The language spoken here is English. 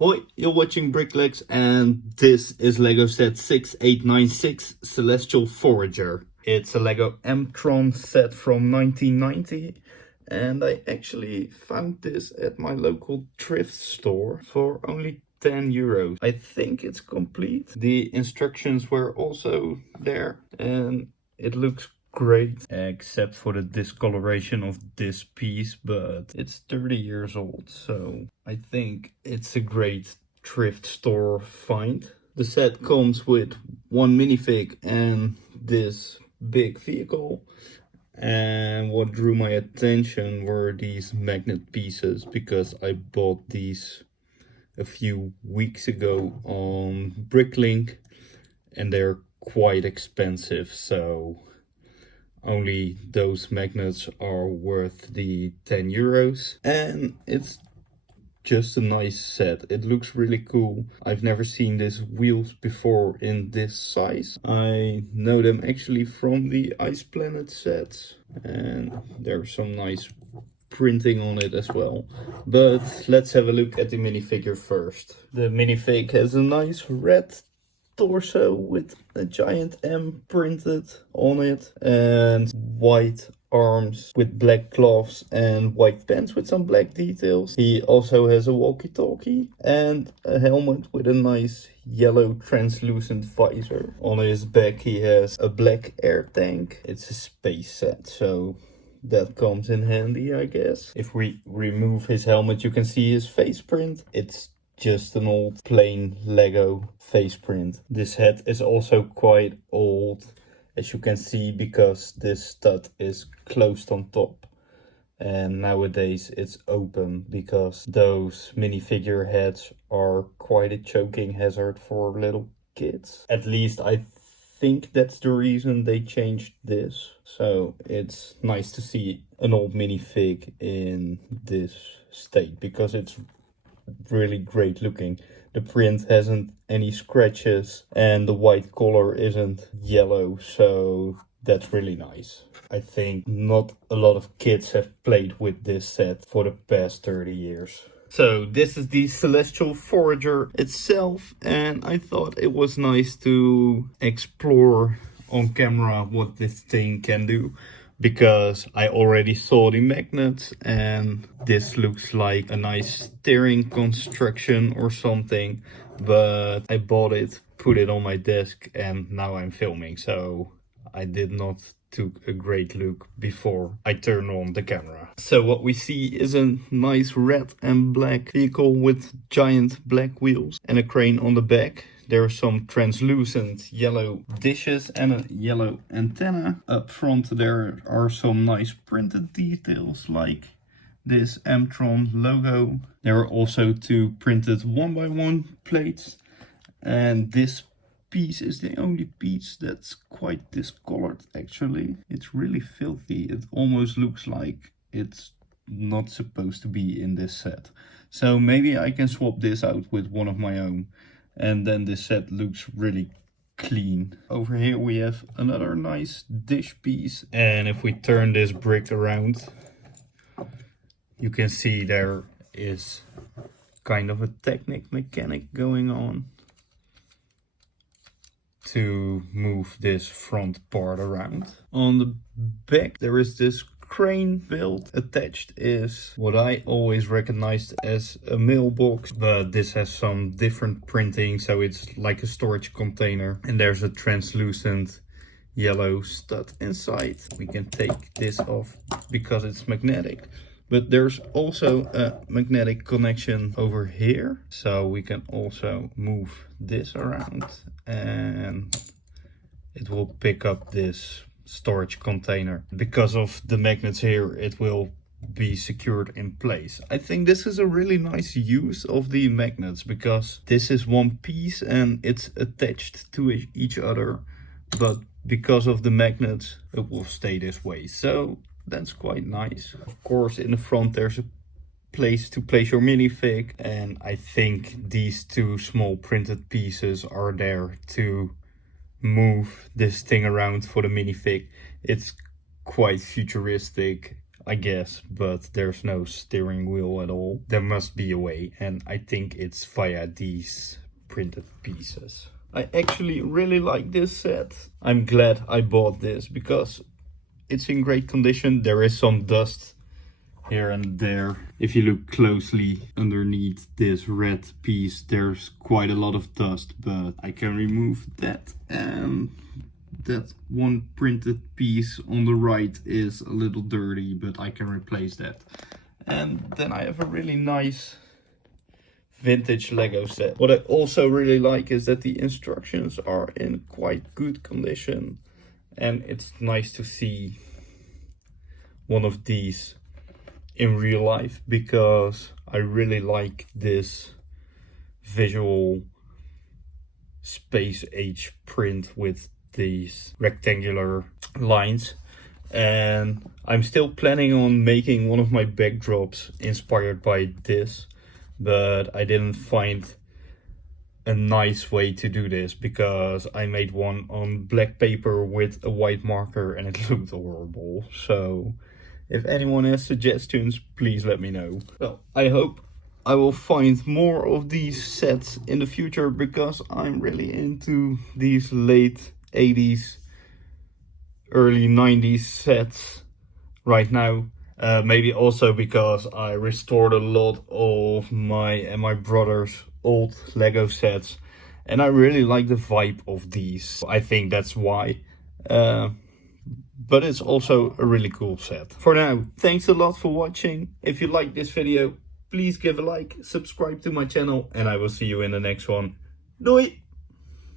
Hoi, you're watching BrickLex and this is LEGO set 6896 Celestial Forager. It's a LEGO M-TRON set from 1990 and I actually found this at my local thrift store for only 10 euros. I think it's complete. The instructions were also there and it looks great except for the discoloration of this piece, but it's 30 years old, so I think it's a great thrift store find. The set comes with one minifig and this big vehicle, and what drew my attention were these magnet pieces because I bought these a few weeks ago on BrickLink and they're quite expensive, so only those magnets are worth the 10 euros. And it's just a nice set. It looks really cool. I've never seen these wheels before in this size. I know them actually from the Ice Planet sets. And there's some nice printing on it as well. But let's have a look at the minifigure first. The minifig has a nice red torso with a giant M printed on it and white arms with black gloves and white pants with some black details. He also has a walkie-talkie and a helmet with a nice yellow translucent visor. On his back he has a black air tank. It's a space set, so that comes in handy, I guess. If we remove his helmet, you can see his face print. It's just an old plain Lego face print. This head is also quite old, as you can see, because this stud is closed on top. And nowadays it's open because those minifigure heads are quite a choking hazard for little kids. At least I think that's the reason they changed this. So it's nice to see an old minifig in this state because it's really great looking. The print hasn't any scratches and the white color isn't yellow, so that's really nice. I think not a lot of kids have played with this set for the past 30 years. So this is the Celestial Forager itself, and I thought it was nice to explore on camera what this thing can do, because I already saw the magnets and this looks like a nice steering construction or something, but I bought it, put it on my desk, and now I'm filming, so I did not took a great look before I turned on the camera. So what we see is a nice red and black vehicle with giant black wheels and a crane on the back. There are some translucent yellow dishes and a yellow antenna. Up front there are some nice printed details like this M-TRON logo. There are also two printed 1x1 plates, and this piece is the only piece that's quite discolored actually. It's really filthy. It almost looks like it's not supposed to be in this set. So maybe I can swap this out with one of my own, and then this set looks really clean. Over here we have another nice dish piece, and if we turn this brick around, you can see there is kind of a mechanic going on to move this front part around. On the back there is this crane built. Attached is what I always recognized as a mailbox, but this has some different printing, so it's like a storage container, and there's a translucent yellow stud inside. We can take this off because it's magnetic, but there's also a magnetic connection over here, so we can also move this around and it will pick up this storage container. Because of the magnets here, it will be secured in place. I think this is a really nice use of the magnets because this is one piece and it's attached to each other, but because of the magnets it will stay this way, so that's quite nice. Of course, in the front there's a place to place your minifig, and I think these two small printed pieces are there to move this thing around for the minifig. It's quite futuristic. I guess, but there's no steering wheel at all. There must be a way, and I think it's via these printed pieces. I actually really like this set. I'm glad I bought this because it's in great condition. There is some dust here and there. If you look closely underneath this red piece, there's quite a lot of dust, but I can remove that, and that one printed piece on the right is a little dirty, but I can replace that. And then I have a really nice vintage Lego set. What I also really like is that the instructions are in quite good condition, and it's nice to see one of these in real life because I really like this visual space age print with these rectangular lines. And I'm still planning on making one of my backdrops inspired by this, but I didn't find a nice way to do this because I made one on black paper with a white marker and it looked horrible. So if anyone has suggestions, please let me know. Well, I hope I will find more of these sets in the future because I'm really into these late 80s, early 90s sets right now. Maybe also because I restored a lot of my and my brother's old Lego sets, and I really like the vibe of these. I think that's why. But it's also a really cool set. For now, thanks a lot for watching. If you like this video, please give a like, subscribe to my channel, and I will see you in the next one. Doei!